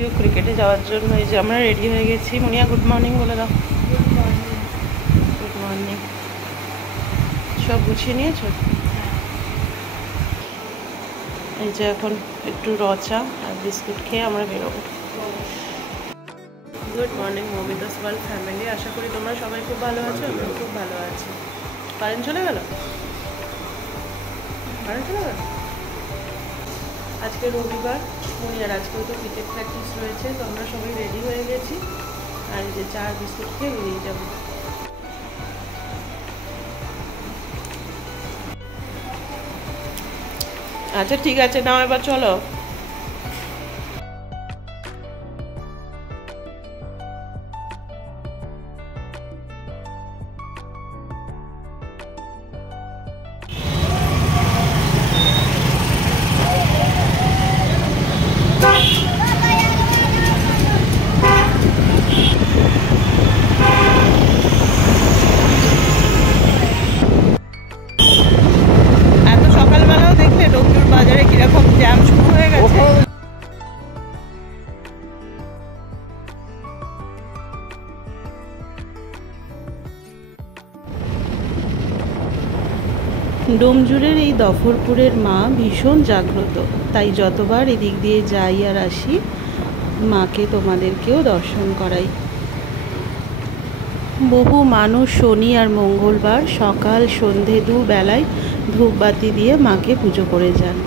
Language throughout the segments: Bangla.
আজকেও ক্রিকেটে যাওয়ার জন্য এই যে আমরা রেডি হয়ে গেছি। মুনিয়া গুড মর্নিং বলে দাও। Good morning. সব গুছিয়ে নিয়েছো? এই যে এখন একটু রচা আর বিস্কুট খেয়ে আমরা বেরোবো। গুড মর্নিং মমিতাস ওয়ার্ল্ড ফ্যামিলি, আশা করি তোমরা সবাই খুব ভালো আছো। আমিও খুব ভালো আছি। কারেন্ট চলে গেল? কারেন্ট চলে গেল? আজকে রবিবার, মুনিয়ার আজকেও তো ক্রিকেট প্র্যাকটিস রয়েছে, তো আমরা সবাই রেডি হয়ে গেছি। আর এই যে চা বিস্কুট খেয়ে বেরিয়ে যাবো। আচ্ছা ঠিক আছে, নাও এবার চলো। এত সকালবেলাও দেখলে ডোমজুর বাজারে কিরকম জ্যাম শুরু হয়ে গেছে। ডোমজুরের এই দফরপুরের মা ভীষণ জাগ্রত, তাই যতবার এদিক দিয়ে যাই আর আসি মাকে তোমাদেরকেও দর্শন করাই। বহু মানুষ শনি আর মঙ্গলবার সকাল সন্ধে দুবেলায় ধূপবাতি দিয়ে মাকে পুজো করে যান।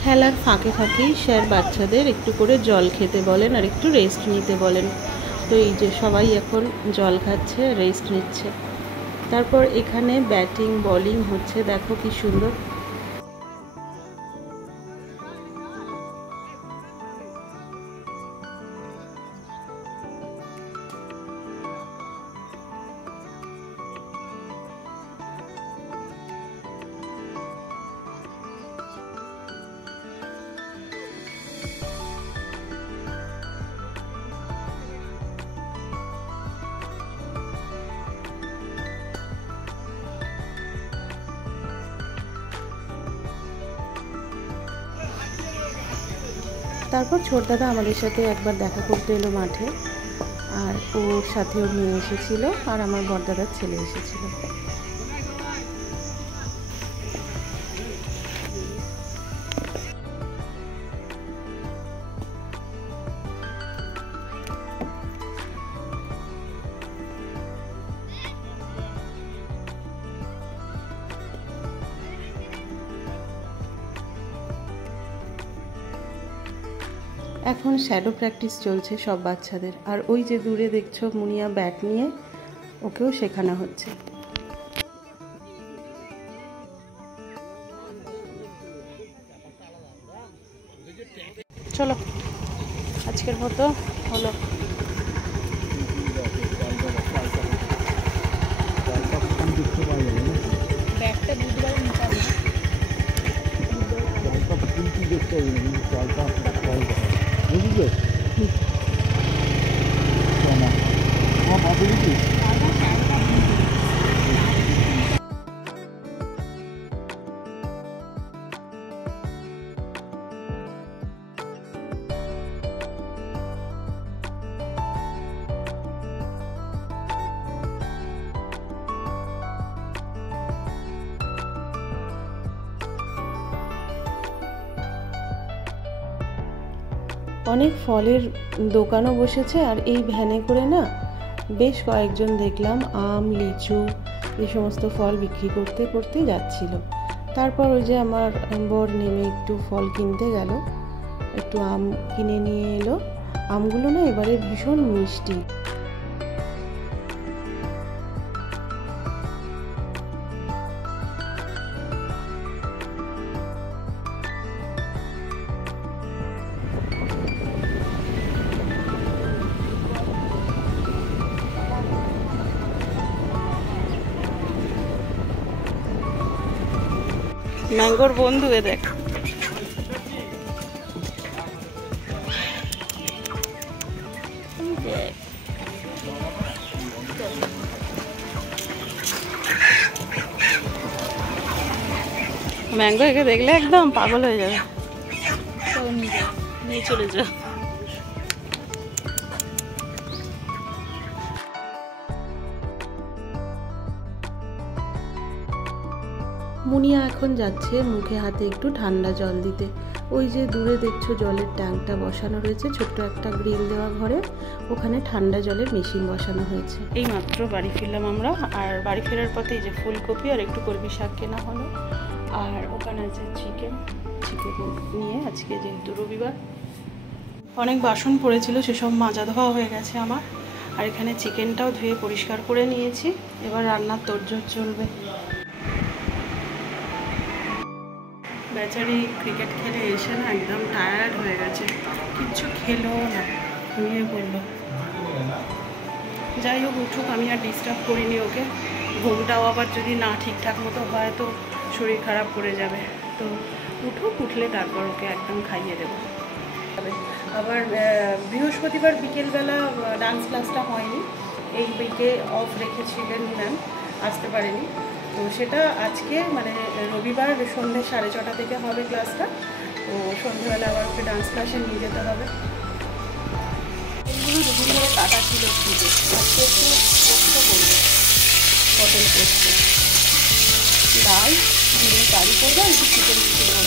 খেলার ফাঁকে ফাঁকেই স্যার বাচ্চাদের একটু করে জল খেতে বলেন আর একটু রেস্ট নিতে বলেন। তো এই যে সবাই এখন জল খাচ্ছে, রেস্ট নিচ্ছে। তারপর এখানে ব্যাটিং বোলিং হচ্ছে, দেখো কি সুন্দর। তারপর ছোটদাদা আমাদের সাথে একবার দেখা করতে এলো মাঠে, আর ওর সাথে ওর মেয়ে এসেছিল আর আমার বড়দাদার ছেলে এসেছিল। এখন শ্যাডো প্র্যাকটিস চলছে সব বাচ্চাদের, আর ওই যে দূরে দেখছো মুনিয়া ব্যাট নিয়ে, ওকেও শেখানো হচ্ছে। চলো আজকের মতো হলো। অনেক ফলের দোকানও বসেছে, আর এই ভ্যানে করে না বেশ কয়েকজন দেখলাম আম লিচু এই সমস্ত ফল বিক্রি করতে করতে যাচ্ছিল। তারপর ওই যে আমার বর নেমে একটু ফল কিনতে গেল, একটু আম কিনে নিয়ে এলো। আমগুলো না এবারে ভীষণ মিষ্টি। ম্যাঙ্গোর বন্ধু এ দেখ। ম্যাঙ্গো একে দেখলে একদম পাগল হয়ে যাবে। নিয়ে চলে যা। মুনিয়া এখন যাচ্ছে মুখে হাতে একটু ঠান্ডা জল দিতে। ওই যে দূরে দেখছো জলের ট্যাঙ্কটা বসানো রয়েছে, ছোট্ট একটা গ্রিল দেওয়া ঘরে, ওখানে ঠান্ডা জলের মেশিন বসানো হয়েছে। এই মাত্র বাড়ি ফিরলাম আমরা, আর বাড়ি ফেরার পথে এই যে ফুলকপি আর একটু কলমি শাক কেনা হলো, আর ওখানে আছে চিকেন নিয়ে আজকে যেহেতু রবিবার অনেক বাসন পড়েছিল সেসব মাজা ধোয়া হয়ে গেছে আমার। আর এখানে চিকেনটাও ধুয়ে পরিষ্কার করে নিয়েছি, এবার রান্নার তোড়জোড় চলবে। বেচারি ক্রিকেট খেলে এসে না একদম টায়ার্ড হয়ে গেছে, কিচ্ছু খেলো না, ঘুমিয়ে পড়লো। যাই হোক উঠুক, আমি আর ডিস্টার্ব করিনি ওকে। ঘুমটাও আবার যদি না ঠিকঠাক মতো হয় তো শরীর খারাপ করে যাবে। তো উঠুক, উঠলে তারপর ওকে একদম খাইয়ে দেবো। আবার বৃহস্পতিবার বিকেলবেলা ডান্স ক্লাসটা হয়নি, এই উইকে অফ রেখেছিলেন ম্যাম, আসতে পারেনি। তো সেটা আজকে মানে রবিবার সন্ধ্যে 6:30 থেকে হবে ক্লাসটা। তো সন্ধ্যেবেলা আবার ওকে ডান্স ক্লাসে নিয়ে যেতে হবে। এগুলো দুদিন ধরে কাটা ছিল ফ্রিজে, আজকে একটু পোস্ত করবো, পটল পোস্ত, ডাল, ডিমের কারি করবো, একটু চিকেন করবো।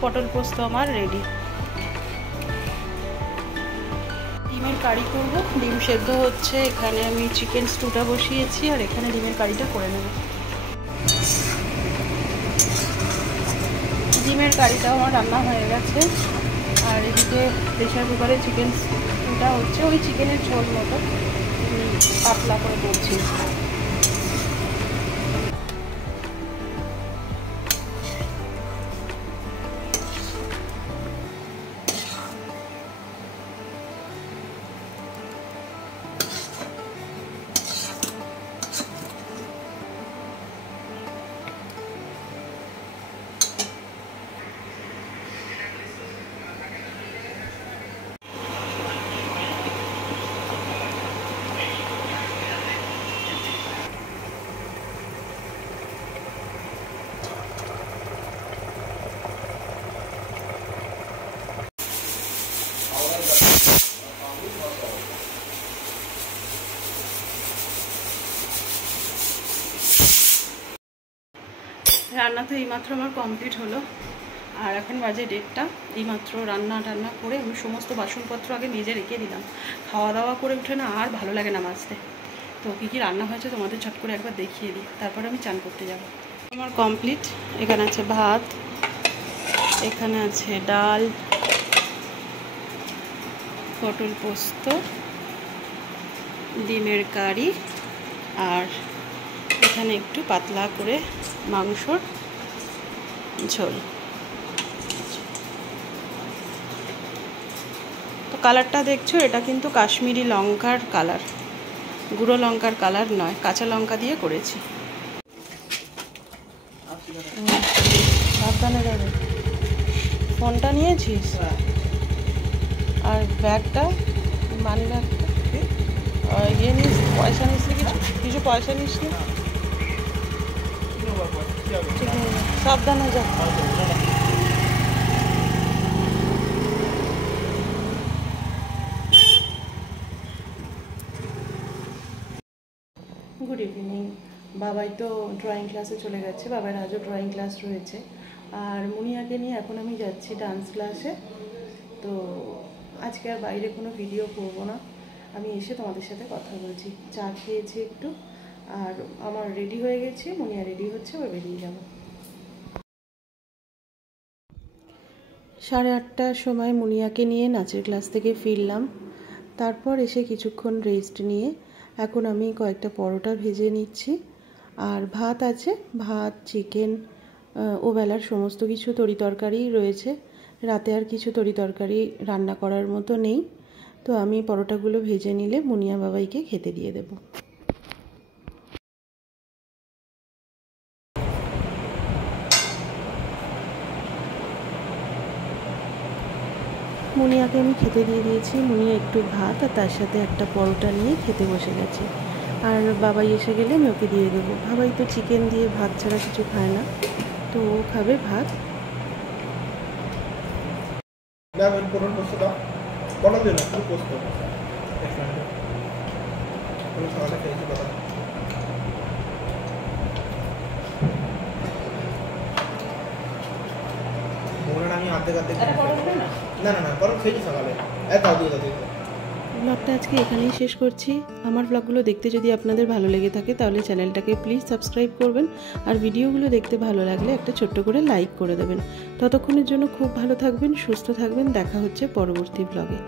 পটল পোস্ত আমার রেডি। ডিমের কারি করব, ডিম সেদ্ধ হচ্ছে, এখানে আমি চিকেন স্টুটা বসিয়েছি, আর এখানে ডিমের কারিটা করে নেব। ডিমের কারিটাও আমার রান্না হয়ে গেছে, আর এদিকে প্রেশার কুকারে চিকেন স্টুটা হচ্ছে, ওই চিকেনের ঝোল মতো পাতলা করে করছি। রান্না তো এইমাত্র আমার কমপ্লিট হলো, আর এখন বাজে 1:30। এইমাত্র রান্না টান্না করে আমি সমস্ত বাসনপত্র আগে মেজে রেখে দিলাম। খাওয়া দাওয়া করে উঠে না আর ভালো লাগে না মাজতে। তো কী কী রান্না হয়েছে তোমাদের ঝট করে একবার দেখিয়ে দিই, তারপরে আমি চান করতে যাব। আমার কমপ্লিট। এখানে আছে ভাত, এখানে আছে ডাল, পটল পোস্ত, ডিমের কারি, আর এখানে একটু পাতলা করে মাংসর ঝোল। তো কালারটা দেখছো, এটা কিন্তু কাশ্মীরি লঙ্কার কালার, গুঁড়ো লঙ্কার কালার নয়, কাঁচা লঙ্কা দিয়ে করেছি। সাবধানে যাবে। ফোনটা নিয়েছিস? আর ব্যাগটা, মানি ব্যাগটা ইয়ে নিস, পয়সা নিস নি? কিছু পয়সা নিস নি? ঠিক আছে, সাবধানে যা। Good evening. বাবাই তো ড্রয়িং ক্লাসে চলে গেছে, বাবার আজও ড্রয়িং ক্লাস রয়েছে। আর মুনিয়াকে নিয়ে এখন আমি যাচ্ছি ডান্স ক্লাসে। তো আজকে আর বাইরে কোনো ভিডিও করবো না, আমি এসে তোমাদের সাথে কথা বলছি। চা খেয়েছি একটু, আর আমার রেডি হয়ে গেছি, মুনিয়া রেডি হচ্ছে, ওই বেরিয়ে যাব। 8:30টার সময় মুনিয়াকে নিয়ে নাচের ক্লাস থেকে ফিরলাম। তারপর এসে কিছুক্ষণ রেস্ট নিয়ে এখন আমি কয়েকটা পরোটা ভেজে নিচ্ছি, আর ভাত আছে, ভাত, চিকেন, ওবেলার সমস্ত কিছু তরিতরকারি রয়েছে। রাতে আর কিছু তরিতরকারি রান্না করার মতো নেই। তো আমি পরোটাগুলো ভেজে নিলে মুনিয়া বাবাইকে খেতে দিয়ে দেব। মুনিয়াকে আমি খেতে দিয়ে দিয়েছি। মুনিয়া একটু ভাত আর তার সাথে একটা পরোটা নিয়ে খেতে বসে গেছে। আর বাবাই এসে গেলে আমি ওকে দিয়ে দেবো। বাবাই তো চিকেন দিয়ে ভাত ছাড়া কিছু খায় না, তো ও খাবে ভাত। ব্লগটা আজকে এখানেই শেষ করছি। আমার ব্লগগুলো দেখতে যদি আপনাদের ভালো লেগে থাকে তাহলে চ্যানেলটাকে প্লিজ সাবস্ক্রাইব করবেন, আর ভিডিওগুলো দেখতে ভালো লাগলে একটা ছোট্ট করে লাইক করে দেবেন। ততক্ষণের জন্য খুব ভালো থাকবেন, সুস্থ থাকবেন। দেখা হচ্ছে পরবর্তী ব্লগে।